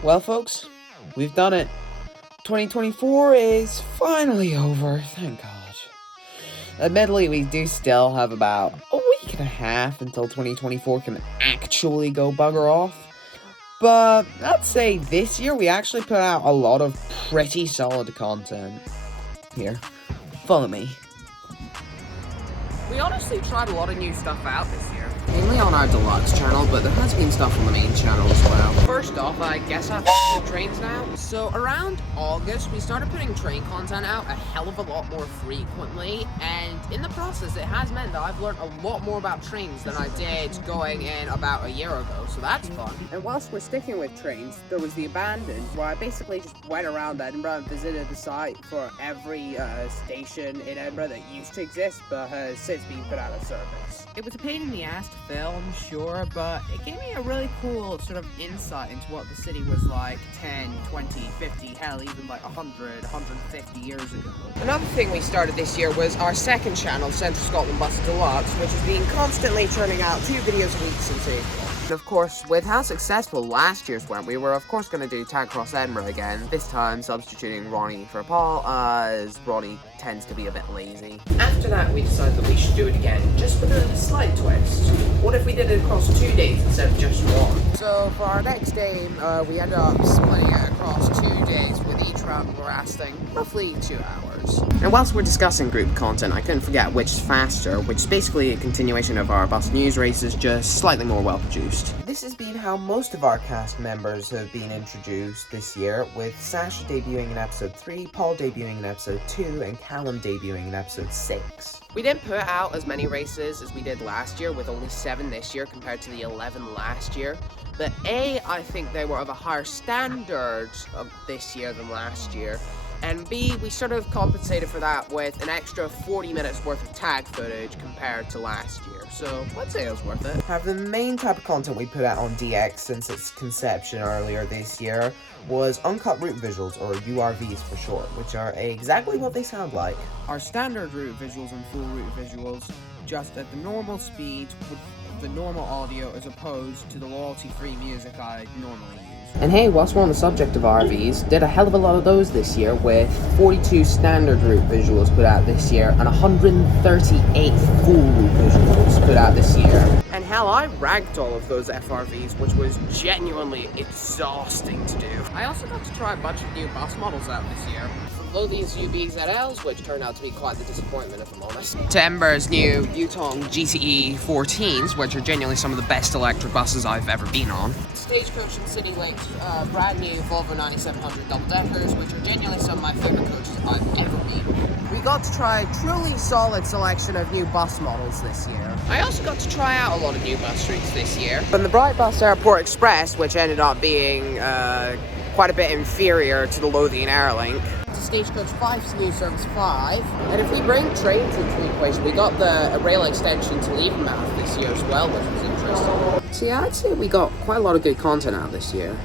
Well, folks, we've done it. 2024 is finally over, thank God. Admittedly, we do still have about a week and a half until 2024 can actually go bugger off. But I'd say this year we actually put out a lot of pretty solid content. Here, follow me. We honestly tried a lot of new stuff out this year. Mainly on our deluxe channel, but there has been stuff on the main channel as well. First off, I guess I've got the trains now. So around August, we started putting train content out a hell of a lot more frequently, and in the process, it has meant that I've learned a lot more about trains than I did going in about a year ago, so that's fun. And whilst we're sticking with trains, there was the Abandoned, where I basically just went around Edinburgh and visited the site for every station in Edinburgh that used to exist, but has since been put out of service. It was a pain in the ass to film, sure, but it gave me a really cool sort of insight into what the city was like 10, 20, 50, hell, even like 100, 150 years ago. Another thing we started this year was our second channel, Central Scotland Buses Deluxe, which has been constantly churning out 2 videos a week since April. And of course, with how successful last year's went, we were of course going to do Tag Cross Edinburgh again, this time substituting Ronnie for Paul, as Ronnie tends to be a bit lazy. After that, we decided that we should do it again, just with a slight twist. What if we did it across 2 days instead of just 1? So for our next game, we ended up splitting it across 2 days, with each round lasting roughly 2 hours. And whilst we're discussing group content, I couldn't forget Which is Faster, which is basically a continuation of our bus news races, just slightly more well produced. This has been how most of our cast members have been introduced this year, with Sasha debuting in episode 3, Paul debuting in episode 2, and Callum debuting in episode 6. We didn't put out as many races as we did last year, with only 7 this year compared to the 11 last year. But A, I think they were of a higher standard of this year than last year. And B, we sort of compensated for that with an extra 40 minutes worth of tag footage compared to last year. So I'd say it was worth it. The main type of content we put out on DX since its conception earlier this year was uncut route visuals, or URVs for short, which are exactly what they sound like. Our standard route visuals and full route visuals, just at the normal speed with the normal audio as opposed to the royalty-free music I normally use. And hey, whilst we're on the subject of RVs, did a hell of a lot of those this year, with 42 standard route visuals put out this year and 138 full route visuals put out this year. And hell, I ranked all of those FRVs, which was genuinely exhausting to do. I also got to try a bunch of new bus models out this year. From Lothian's UBZLs, which turned out to be quite the disappointment if I'm honest, to Ember's new Yutong GCE 14s, which are genuinely some of the best electric buses I've ever been on. Stagecoach and City Link's brand new Volvo 9700 double-deckers, which are genuinely some of my favourite coaches I've ever been. We got to try a truly solid selection of new bus models this year. I also got to try out a lot of new bus routes this year. From the Bright Bus Airport Express, which ended up being quite a bit inferior to the Lothian Airlink, to Stagecoach 5's new Service 5. And if we bring trains into the equation, we got the rail extension to Levenmouth this year as well, which was interesting. So yeah, I'd say we got quite a lot of good content out this year.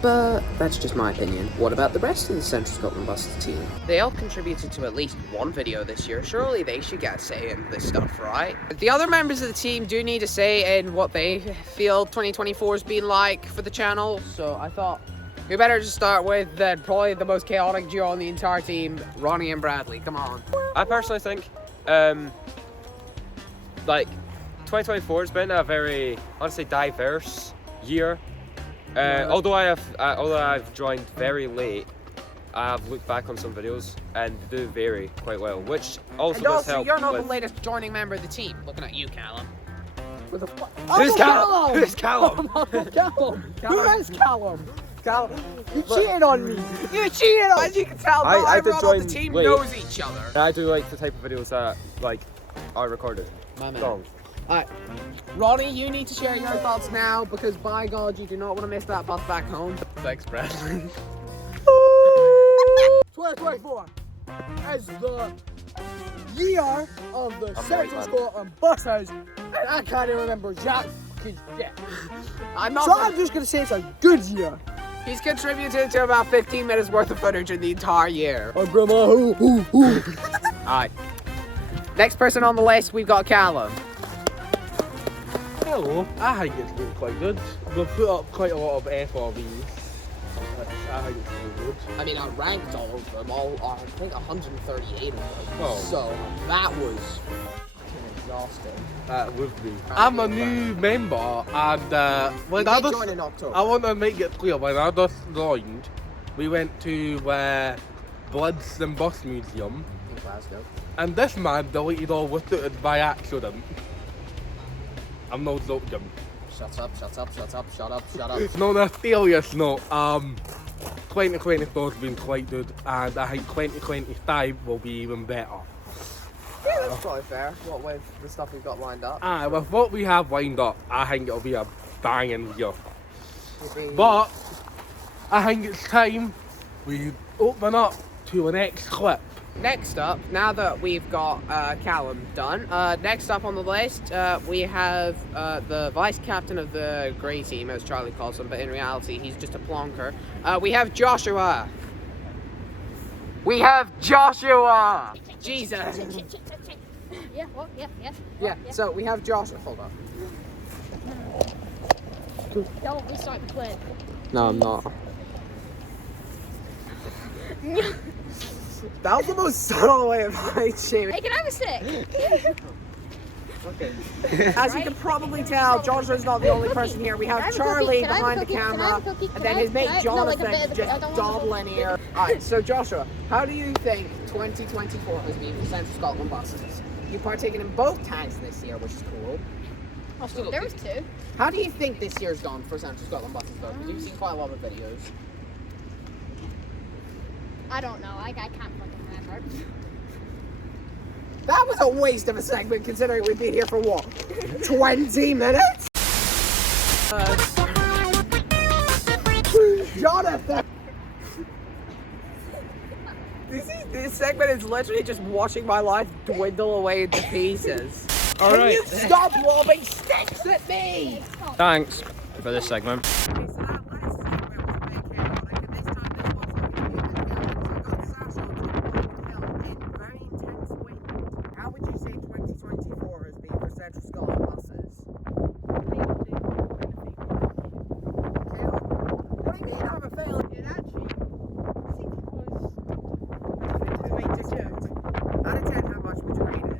But that's just my opinion. What about the rest of the Central Scotland Buses team? They all contributed to at least one video this year. Surely they should get a say in this stuff, right? The other members of the team do need a say in what they feel 2024 has been like for the channel. So I thought we better just start with probably the most chaotic duo on the entire team, Ronnie and Bradley. Come on. I personally think, 2024 has been a very, honestly, diverse year. Although I've joined very late, I have looked back on some videos and they do vary quite well, which also does help. You're not the latest joining member of the team. Looking at you, Callum. Who's Callum? Who's Callum? Callum. Who is Callum? Callum, you cheated on me. You cheated on me. As you can tell, not everyone on the team knows each other. I do like the type of videos that are recorded. My man. Alright, Ronnie, you need to share your thoughts now, because by God, you do not want to miss that bus back home. Thanks, Bradley. 2024 is the year of the Central Scotland Buses, and I can't even remember jack fucking shit. I'm just gonna say it's a good year. He's contributed to about 15 minutes worth of footage in the entire year. Oh, grandma, Alright. Next person on the list, we've got Callum. Hello, I think it's been quite good. We've put up quite a lot of FRVs. I think it's been good. I mean, I ranked all of them, I think 138 of them. Oh. So that was fucking exhausting. That would be. I'm a new member, and when I did just, join in October. I want to make it clear, when I just joined, we went to Bloods and Bus Museum, In Glasgow. and this man deleted all with it by accident. I'm not joking. Shut up, shut up, shut up, shut up, shut up. No, on a serious note, 2024 has been quite good, and I think 2025 will be even better. Yeah, that's probably fair. What with the stuff we've got lined up. With what we have lined up, I think it'll be a banging year. But I think it's time we open up to the next clip. Next up, now that we've got Callum done, next up on the list, we have the vice captain of the grey team, as Charlie calls him, but in reality, he's just a plonker. We have Joshua. We have Joshua! Jesus! Yeah, well, Yeah, so we have Joshua. Hold on. Don't restart the play. No, I'm not. That was the most subtle way of height shaming. Hey, can I have a stick? As you can probably tell, Joshua's not the only person here. We have Charlie behind the camera, and then his mate Jonathan just doddling here. Alright, so Joshua, how do you think 2024 has been for Central Scotland Buses? You've partaken in both tags this year, which is cool. There was two. How do you think this year's gone for Central Scotland Buses, though? Because you've seen quite a lot of videos. I don't know. I can't fucking remember. That was a waste of a segment, considering we've been here for what? 20 minutes? Jonathan! This segment is literally just watching my life dwindle away into pieces. All right. Can you stop lobbing sticks at me? Thanks for this segment. How would you say 2024 has been for Central Scotland Buses? What do you mean I'm a failure? It actually, I think it was... Wait, just out of 10, how much would you rate it?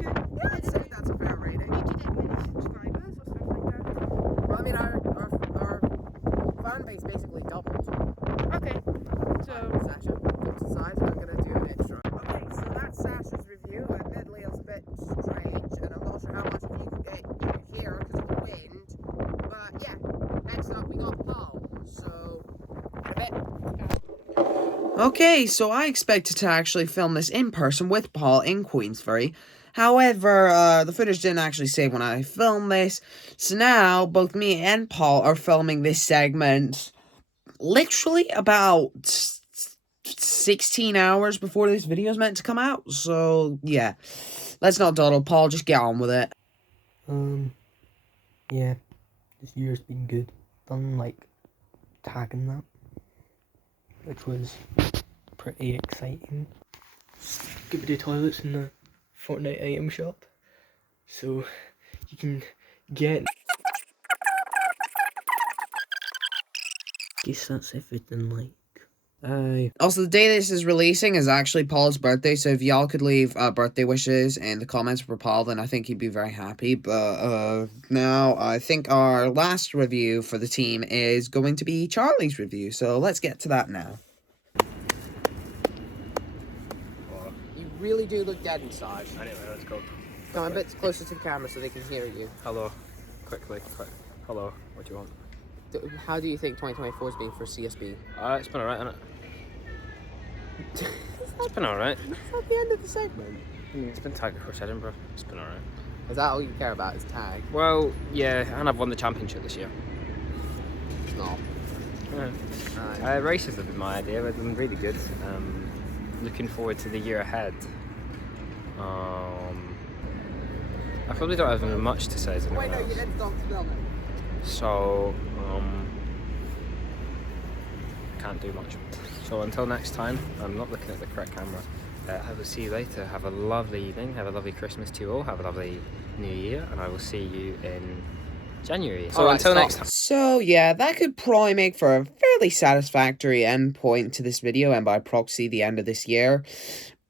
Yeah, I'd say that's a fair rating. Well, I mean, our fan base basically doubled. Okay, so Sasha, come to the side, I'm going to do an extra. Okay, so that's Sasha's review. Admittedly, it was a bit strange, and I'm not sure how much of you could hear because of the wind. But yeah, next up we got Paul. So, in a bit. Okay, so I expected to actually film this in person with Paul in Queensferry. However, the footage didn't actually save when I filmed this, so now both me and Paul are filming this segment literally about 16 hours before this video is meant to come out, so yeah. Let's not dawdle, Paul, just get on with it. Yeah, this year's been good. Done, like, tagging that, which was pretty exciting. Skibidi toilets in the Fortnite item shop, so you can get... Guess that's everything, like. Also, the day this is releasing is actually Paul's birthday, so if y'all could leave birthday wishes in the comments for Paul, then I think he'd be very happy. But now I think our last review for the team is going to be Charlie's review, so let's get to that now. You really do look dead inside. Anyway, let's go. Come a bit closer to the camera so they can hear you. Hello. Quick. Hello. What do you want? How do you think 2024 has been for CSB? It's been alright, hasn't it? It's been alright. That's not the end of the segment. It's been tagged across Edinburgh. It's been alright. Is that all you care about, is tag? Well, yeah, and I've won the championship this year. It's not. Yeah. Races have been my idea. They've been really good. Looking forward to the year ahead. I probably don't have much to say as anyone Wait, no, you else. didn't stop filming. So, can't do much. So until next time, I'm not looking at the correct camera. I will see you later. Have a lovely evening. Have a lovely Christmas to you all. Have a lovely New Year, and I will see you in January. So until next time. So yeah, that could probably make for a fairly satisfactory endpoint to this video, and by proxy the end of this year.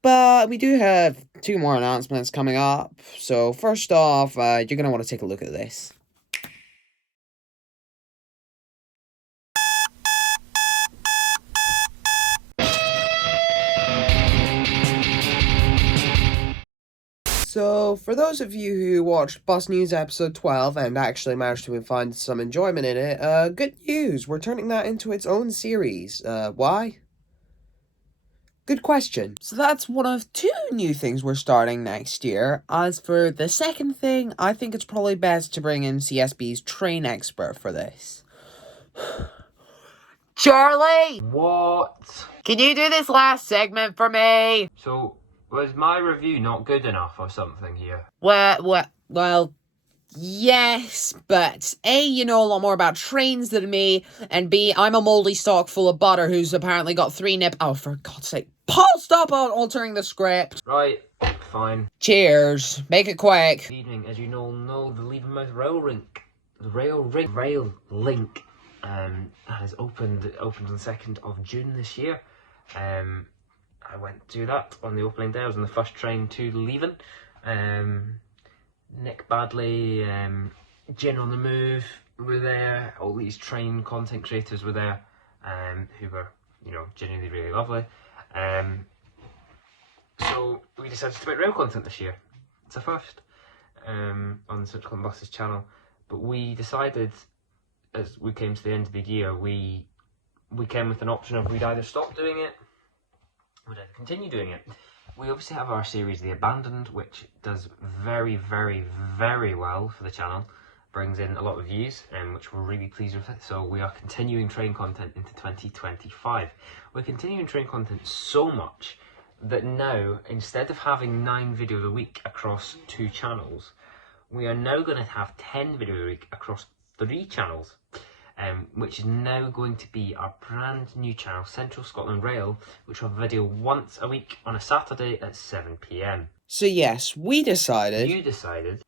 But we do have 2 more announcements coming up. So first off, you're going to want to take a look at this. So, for those of you who watched Bus News episode 12 and actually managed to find some enjoyment in it, good news, we're turning that into its own series. Why? Good question. So that's one of 2 new things we're starting next year. As for the second thing, I think it's probably best to bring in CSB's train expert for this. Charlie! What? Can you do this last segment for me? So, was my review not good enough or something here? Well, yes, but A, you know a lot more about trains than me, and B, I'm a mouldy stalk full of butter who's apparently got 3 Oh, for God's sake. Paul, stop altering the script. Right, fine. Cheers. Make it quick. Good evening. As you all know, the Leavenmouth rail link has opened on the 2nd of June this year. I went to that on the opening day. I was on the first train to Leven. Nick Badley, Jen on the Move were there. All these train content creators were there, who were, genuinely really lovely. So we decided to make rail content this year. It's a first on the CentralScotlandBuses channel. But we decided, as we came to the end of the year, we came with an option of we'd either stop doing it, or either continue doing it. We obviously have our series The Abandoned, which does very, very, very well for the channel. Brings in a lot of views, which we're really pleased with it. So we are continuing train content into 2025. We're continuing train content so much that now, instead of having 9 videos a week across 2 channels, we are now going to have 10 videos a week across 3 channels. Which is now going to be our brand new channel, Central Scotland Rail, which will have a video once a week on a Saturday at 7 PM. So yes, we decided You decided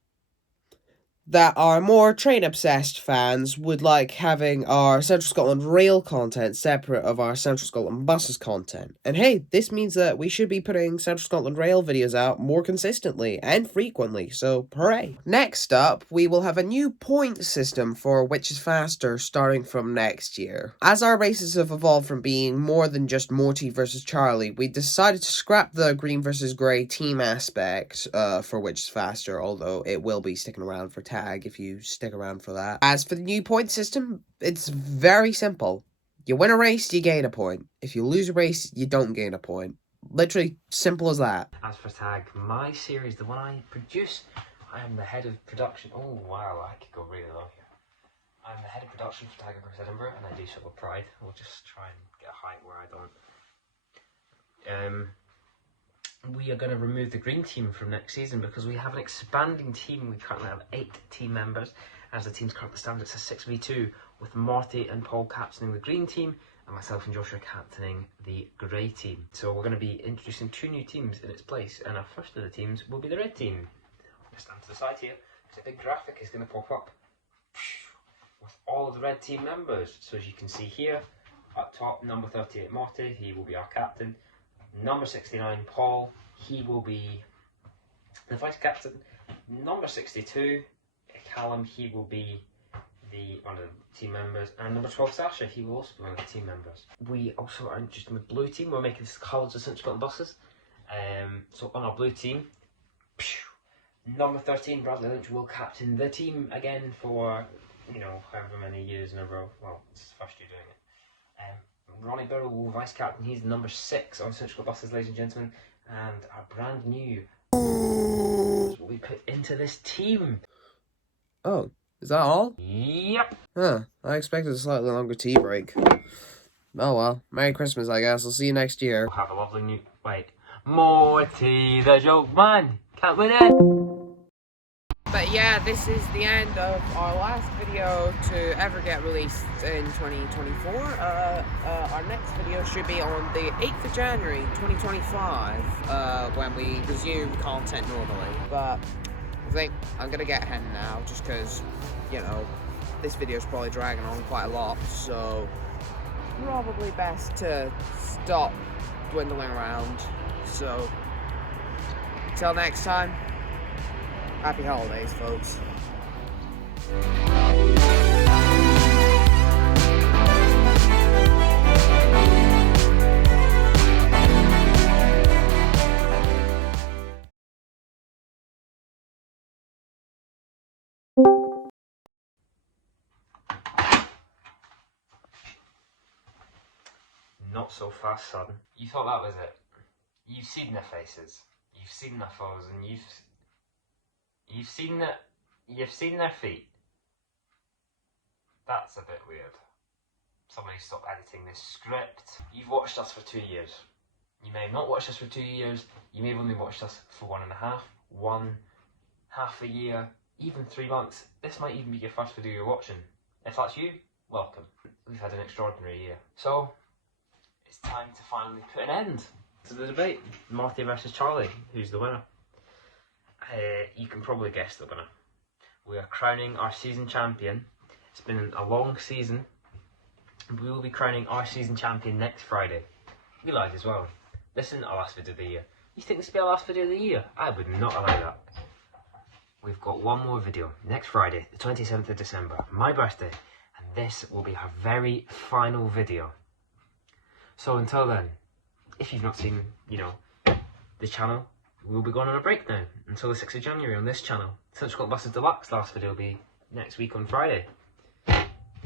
that our more train-obsessed fans would like having our Central Scotland Rail content separate of our Central Scotland Buses content. And hey, this means that we should be putting Central Scotland Rail videos out more consistently and frequently, so hooray. Next up, we will have a new point system for which is faster starting from next year. As our races have evolved from being more than just Morty versus Charlie, we decided to scrap the green versus grey team aspect for which is faster, although it will be sticking around for tag if you stick around for that. As for the new point system, it's very simple. You win a race, you gain a point. If you lose a race, you don't gain a point. Literally simple as that. As for tag, my series, the one I produce, I am the head of production. Oh wow, I could go really low here. I'm the head of production for Tag across Edinburgh, and I do so with pride. We'll just try and get a height where I don't. We are going to remove the green team from next season because we have an expanding team. We currently have 8 team members. As the team's currently stands, it's a 6v2 with Marty and Paul captaining the green team and myself and Joshua captaining the grey team. So we're going to be introducing 2 new teams in its place, and our first of the teams will be the red team. I'm going to stand to the side here because a big graphic is going to pop up with all of the red team members. So as you can see here, up top, number 38 Marty, he will be our captain. Number 69 Paul, he will be the vice captain. Number 62 Callum, he will be one of the team members, and number 12 Sasha, he will also be one of the team members. We also are interested in the blue team. We're making this colours of CentralScotlandBuses. So on our blue team, number 13 Bradley Lynch will captain the team again for however many years in a row. Well, it's his first year doing it. Ronnie Burrow will vice captain. He's number 6 on CentralScotlandBuses, ladies and gentlemen, and our brand new will be put into this team. Oh, is that all? Yep. Huh, I expected a slightly longer tea break. Oh well, Merry Christmas, I guess. I'll see you next year. We'll have a lovely new... Wait. Morty the joke man. Can't win it. But yeah, this is the end of our last video to ever get released in 2024. Our next video should be on the 8th of January 2025, when we resume content normally. But I think I'm gonna get ahead now, just because, you know, this video is probably dragging on quite a lot, so probably best to stop dwindling around. So, till next time, happy holidays, folks. Not so fast, son. You thought that was it? You've seen their faces, you've seen their foes, and you've seen their feet. That's a bit weird. Somebody stop editing this script. You've watched us for 2 years. You may have not watched us for 2 years. You may have only watched us for 1.5, half a year, even 3 months. This might even be your first video you're watching. If that's you, welcome. We've had an extraordinary year. So, it's time to finally put an end to the debate. Marty versus Charlie. Who's the winner? You can probably guess the winner. We are crowning our season champion. It's been a long season. We will be crowning our season champion next Friday. We lied as well. This isn't our last video of the year. You think this will be our last video of the year? I would not allow that. We've got one more video next Friday, the 27th of December, my birthday, and this will be our very final video. So until then, if you've not seen, the channel, we'll be going on a break now until the 6th of January on this channel. CentralScotlandBuses Deluxe last video will be next week on Friday.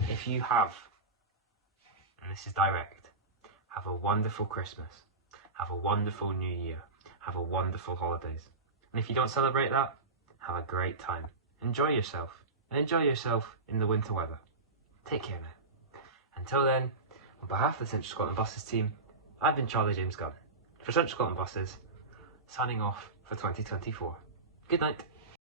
If you have, and this is direct, have a wonderful Christmas, have a wonderful New Year, have a wonderful holidays. And if you don't celebrate that, have a great time. Enjoy yourself, and enjoy yourself in the winter weather. Take care now. Until then, on behalf of the Central Scotland Buses team, I've been Charlie James Gunn for Central Scotland Buses, signing off for 2024. Good night.